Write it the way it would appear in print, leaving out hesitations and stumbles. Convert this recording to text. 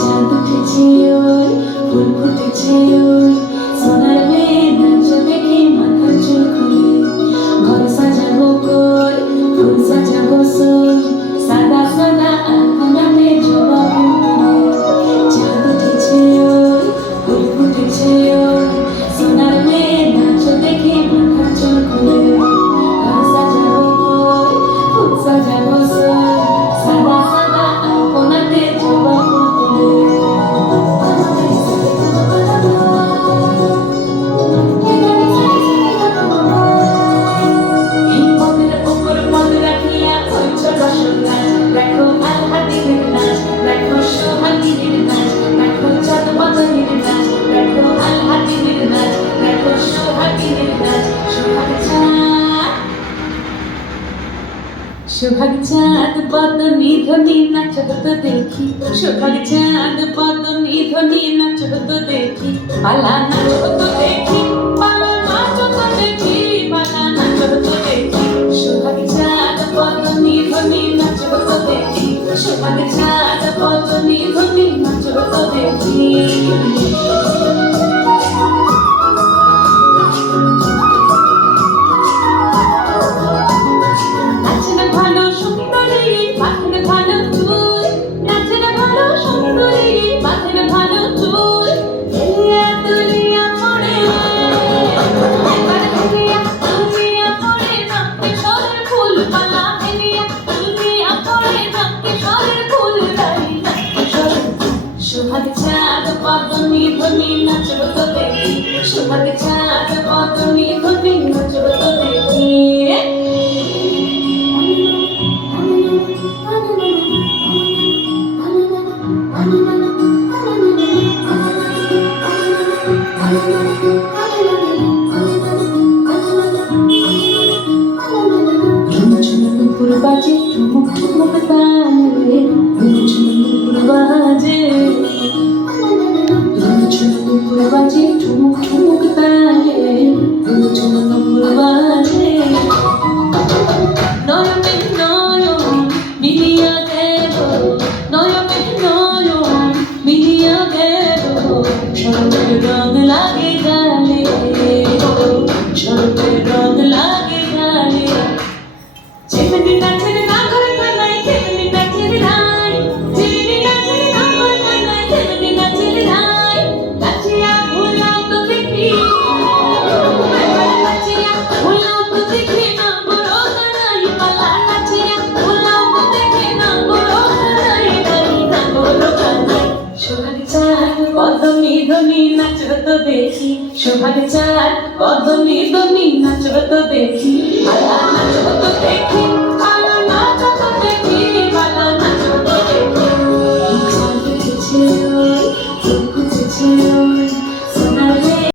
চাঁদ উঠেছে ওই ফুল ফুটেছে ওই সোনার মেয়ে নাচ দেখে মাথা চুল খুলে ঘর সাজাবো কই ফুল সাজাবো সই সাদা সাদা আলপনাতে জবা ফুল চাঁদ উঠেছে ওই ফুল ফুটেছে ওই সোনার মেয়ে নাচ দেখে মাথা চুল খুলে ঘর সাজাবো কই ফুল সাজাবো সই সাদা সাদা আলপনাতে জবা সোহাগ চাঁদ বদনি ধ্বনি নাচ হতো দেখি সোহাগ চাঁদ বদনি ধ্বনি নাচ হতো দেখি পালা নাচ হতো দেখি পালা নাচ হতো দেখি পালা নাচ হতো দেখি সোহাগ চাঁদ বদনি ধ্বনি নাচ হতো দেখি সোহাগ চাঁদ বদনি ধ্বনি নাচ হতো দেখি সোহাগ চাঁদ বদনি ধ্বনি নাচ হতো দেখি সোহাগ চাঁদ বদনি ধ্বনি নাচ হতো দেখি ঝুমঝুমপুর বাজে ঠুমুক ঠুমুক তালে ঝুমঝুমপুর বাজে ঝুমঝুমপুর বাজে ঠুমুক ঠুমুক তালে ঝুমঝুমপুর বাজে নয়নে নয়ন মিলিয়া গেল নয়নে নয়ন মিলিয়া গেল শরতের রং লাগে গালে শরতের রং লাগে গালে যেমনি নাচের নাগর কানাই তেমনি নাচের রাই যেমনি নাচের নাগর কানাই তেমনি নাচের রাই নাচিয়া ভুলাও তো দেখি নাচিয়া ভুলাও তো দেখি না বড় কানাই পালা নাচিয়া ভুলাও তো দেখি না বড় কানাই না বড় কানাই সোহাগ চাঁদ বদনি ধ্বনি নাচ হতো দেখি সোহাগ চাঁদ বদনি ধ্বনি নাচ হতো দেখি পালা নাচ হতো দেখি